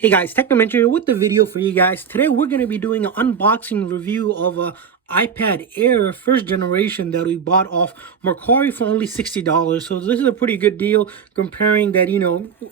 Hey guys, Technomentary here with the video for you guys. Today we're going to be doing an unboxing review of a iPad Air first generation that we bought off Mercari for only $60. So this is a pretty good deal comparing that,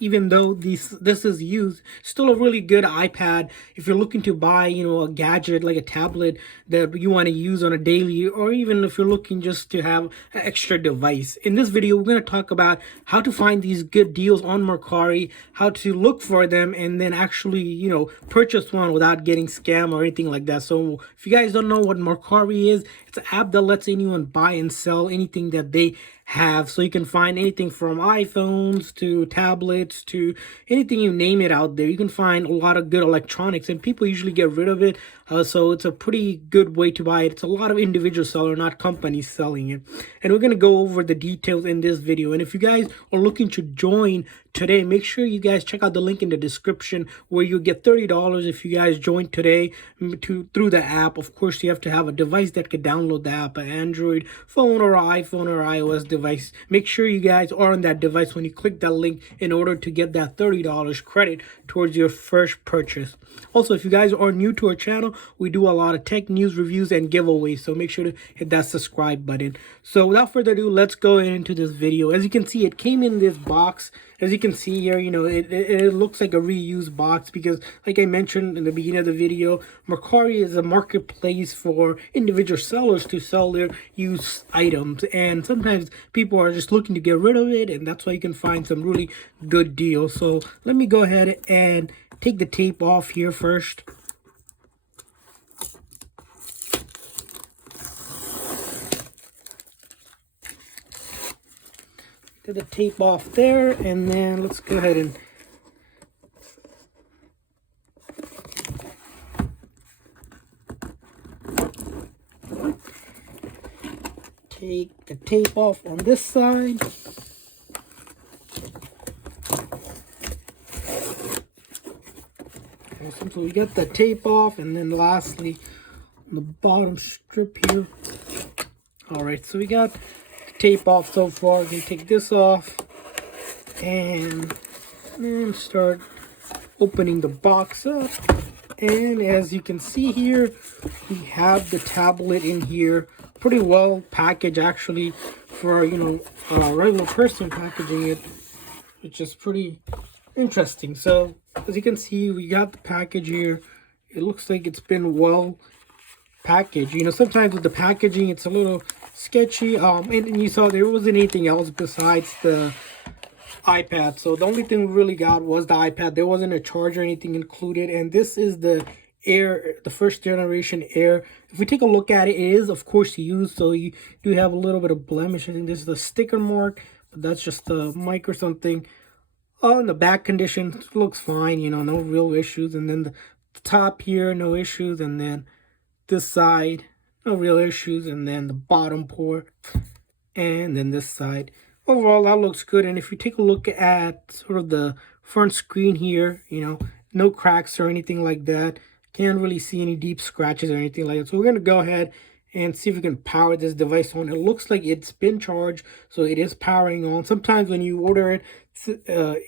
even though this is used, still a really good iPad if you're looking to buy, a gadget like a tablet that you want to use on a daily, or even if you're looking just to have an extra device. In this video, we're going to talk about how to find these good deals on Mercari, how to look for them, and then actually, purchase one without getting scammed or anything like that. So if you guys don't know what Mercari is, it's an app that lets anyone buy and sell anything that they have. So you can find anything from iPhones to tablets to anything you name it out there. You can find a lot of good electronics, and people usually get rid of it. So it's a pretty good way to buy it. It's a lot of individual seller, not companies selling it. And we're going to go over the details in this video. And if you guys are looking to join today, make sure you guys check out the link in the description where you get $30 if you guys join today through the app. Of course, you have to have a device that could download the app, an Android phone or iPhone or iOS device. Make sure you guys are on that device when you click that link in order to get that $30 credit towards your first purchase. Also, if you guys are new to our channel, we do a lot of tech news, reviews, and giveaways, so make sure to hit that subscribe button. So without further ado, let's go into this video. As you can see, it came in this box. As you can see here, it looks like a reused box because, like I mentioned in the beginning of the video, Mercari is a marketplace for individual sellers to sell their used items. And sometimes people are just looking to get rid of it, and that's why you can find some really good deals. So let me go ahead and take the tape off here first. Get the tape off there, and then let's go ahead and take the tape off on this side. Awesome. So we got the tape off, and then lastly, the bottom strip here. All right, so we got tape off so far. We can take this off and then start opening the box up. And as you can see here, we have the tablet in here, pretty well packaged actually for a regular person packaging it, which is pretty interesting. So as you can see, we got the package here. It looks like it's been well packaged. Sometimes with the packaging it's a little sketchy, and you saw there wasn't anything else besides the iPad. So the only thing we really got was the iPad. There wasn't a charger or anything included. And this is the Air, the first generation Air. If we take a look at it, it is of course used, so you do have a little bit of blemish. I think this is the sticker mark, but that's just the mic or something. Oh, in the back condition, it looks fine, no real issues. And then the top here, no issues. And then this side, no real issues. And then the bottom port, and then this side. Overall, that looks good. And if you take a look at sort of the front screen here, no cracks or anything like that. Can't really see any deep scratches or anything like that. So we're going to go ahead and see if we can power this device on. It looks like it's been charged, so it is powering on. Sometimes when you order it,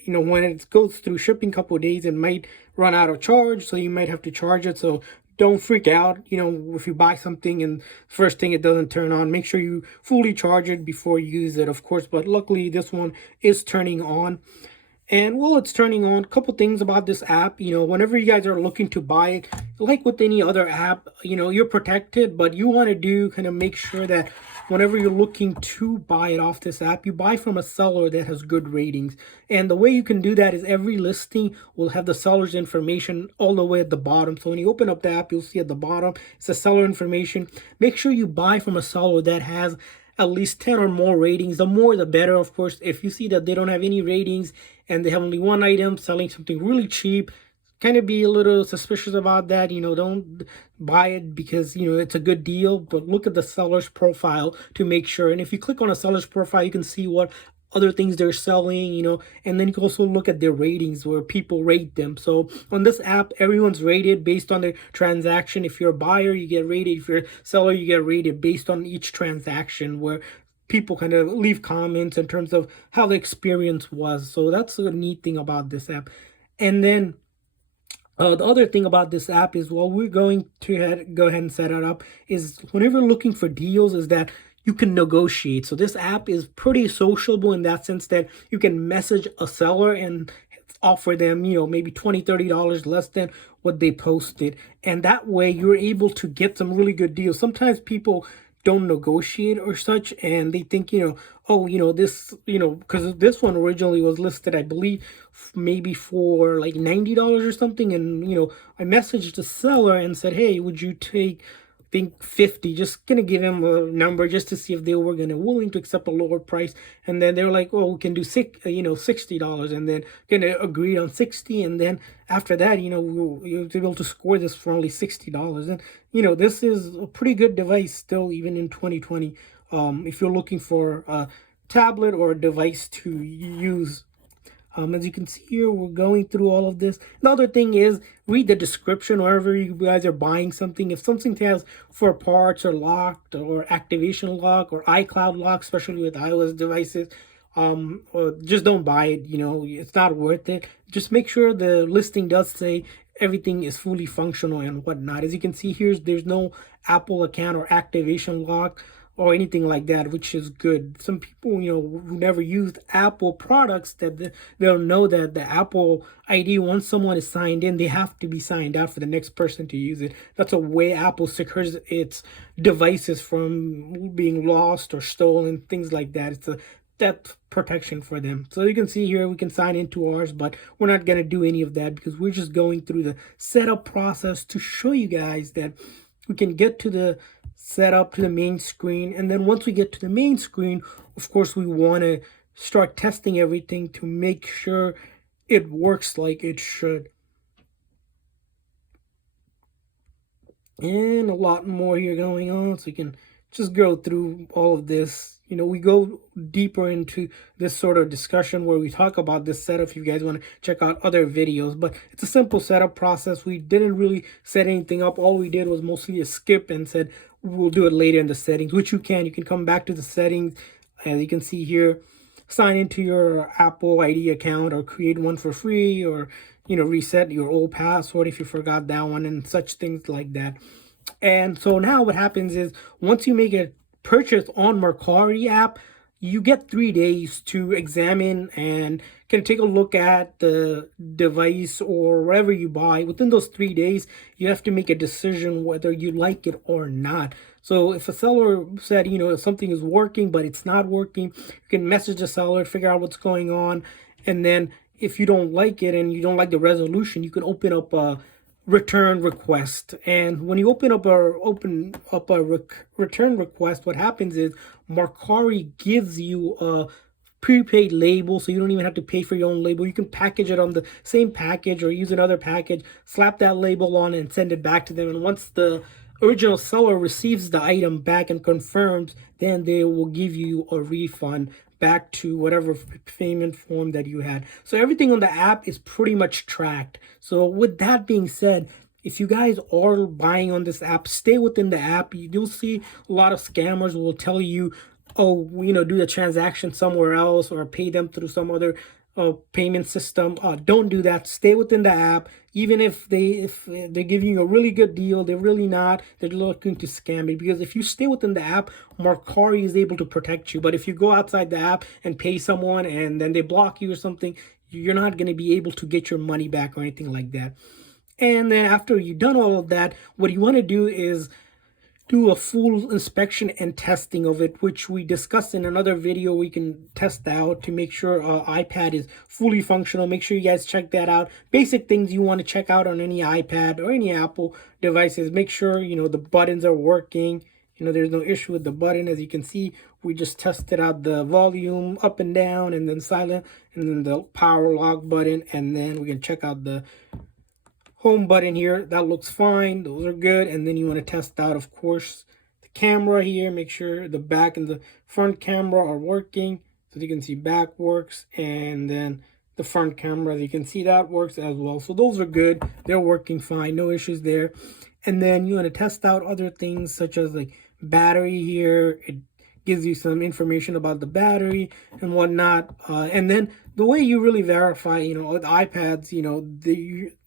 when it goes through shipping a couple of days, it might run out of charge, so you might have to charge it. So don't freak out, if you buy something and first thing it doesn't turn on. Make sure you fully charge it before you use it, of course. But luckily, this one is turning on. And while it's turning on, a couple things about this app, whenever you guys are looking to buy it, like with any other app, you're protected, but you want to kind of make sure that whenever you're looking to buy it off this app, you buy from a seller that has good ratings. And the way you can do that is every listing will have the seller's information all the way at the bottom. So when you open up the app, you'll see at the bottom, it's the seller information. Make sure you buy from a seller that has at least 10 or more ratings. The more the better, of course. If you see that they don't have any ratings and they have only one item selling something really cheap, kind of be a little suspicious about that. Don't buy it because it's a good deal, but look at the seller's profile to make sure. And if you click on a seller's profile, you can see what other things they're selling, and then you can also look at their ratings where people rate them. So on this app, everyone's rated based on their transaction. If you're a buyer, you get rated. If you're a seller, you get rated based on each transaction, where people kind of leave comments in terms of how the experience was. So that's a neat thing about this app. And then The other thing about this app is, while we're going to go ahead and set it up, is whenever looking for deals, is that you can negotiate. So this app is pretty sociable in that sense that you can message a seller and offer them, maybe $20-$30 less than what they posted. And that way you're able to get some really good deals. Sometimes people don't negotiate or such, and they think, oh, this, because this one originally was listed, I believe, maybe for like $90 or something. And, I messaged the seller and said, hey, would you take, I think, 50, just gonna give him a number just to see if they were gonna willing to accept a lower price. And then they were like, oh, we can do $60, and then gonna agree on 60. And then after that, you're able to score this for only $60. And this is a pretty good device still, even in 2020, if you're looking for a tablet or a device to use. As you can see here, we're going through all of this. The other thing is, read the description wherever you guys are buying something. If something has for parts or locked or activation lock or iCloud lock, especially with iOS devices, or just don't buy it. It's not worth it. Just make sure the listing does say everything is fully functional and whatnot. As you can see here, there's no Apple account or activation lock or anything like that, which is good. Some people, who never used Apple products, that they'll know that the Apple ID, once someone is signed in, they have to be signed out for the next person to use it. That's a way Apple secures its devices from being lost or stolen, things like that. It's a depth protection for them. So you can see here, we can sign into ours, but we're not going to do any of that because we're just going through the setup process to show you guys that we can get to the setup, to the main screen. And then once we get to the main screen, of course, we want to start testing everything to make sure it works like it should. And a lot more here going on, so you can just go through all of this. We go deeper into this sort of discussion where we talk about this setup if you guys want to check out other videos. But it's a simple setup process. We didn't really set anything up. All we did was mostly a skip and said we'll do it later in the settings, which you can. You can come back to the settings, as you can see here, sign into your Apple ID account or create one for free, or reset your old password if you forgot that one, and such things like that. And so now what happens is, once you make a purchase on Mercari app, you get 3 days to examine and can take a look at the device or whatever you buy. Within those 3 days, you have to make a decision whether you like it or not. So if a seller said, if something is working but it's not working, you can message the seller, figure out what's going on. And then if you don't like it and you don't like the resolution, you can open up a return request. And when you open up a return request, what happens is Mercari gives you a prepaid label, so you don't even have to pay for your own label. You can package it on the same package or use another package, slap that label on and send it back to them. And once the original seller receives the item back and confirms, then they will give you a refund back to whatever payment form that you had. So everything on the app is pretty much tracked. So with that being said, if you guys are buying on this app, stay within the app. You'll see a lot of scammers will tell you, oh, do the transaction somewhere else or pay them through some other payment system. Don't do that. Stay within the app. Even if they're giving you a really good deal, they're really not. They're looking to scam you. Because if you stay within the app, Mercari is able to protect you. But if you go outside the app and pay someone and then they block you or something, you're not going to be able to get your money back or anything like that. And then after you've done all of that, what you want to do is do a full inspection and testing of it, which we discussed in another video. We can test out to make sure iPad is fully functional. Make sure you guys check that out. Basic things you want to check out on any iPad or any Apple devices. Make sure the buttons are working. There's no issue with the button. As you can see, we just tested out the volume up and down, and then silent, and then the power lock button, and then we can check out the home button here. That looks fine. Those are good. And then you want to test out, of course, the camera here. Make sure the back and the front camera are working. So you can see back works, and then the front camera, you can see that works as well. So those are good. They're working fine. No issues there. And then you want to test out other things such as like battery here. It gives you some information about the battery and whatnot. And then the way you really verify, with iPads,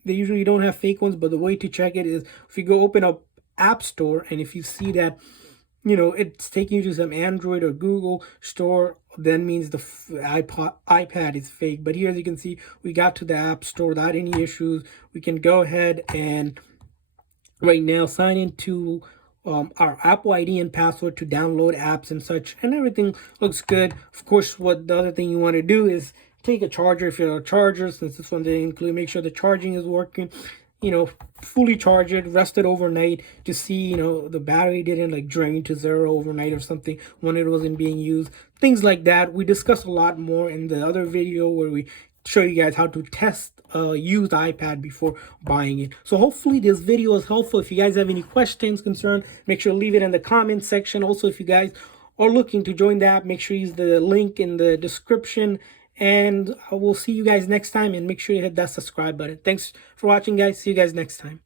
they usually don't have fake ones, but the way to check it is if you go open up App Store, and if you see that it's taking you to some Android or Google store, then means the iPad is fake. But here, as you can see, we got to the App Store without any issues. We can go ahead and right now sign into our Apple ID and password to download apps and such, and everything looks good. Of course, what the other thing you want to do is take a charger. If you're a charger, since this one didn't include, make sure the charging is working. Fully charge it, rest it overnight to see, the battery didn't like drain to zero overnight or something when it wasn't being used. Things like that. We discuss a lot more in the other video where we show you guys how to test used iPad before buying it. So hopefully this video is helpful. If you guys have any questions, concern, make sure to leave it in the comment section. Also, if you guys are looking to join the app, make sure you use the link in the description. And I will see you guys next time, and make sure you hit that subscribe button. Thanks for watching, guys. See you guys next time.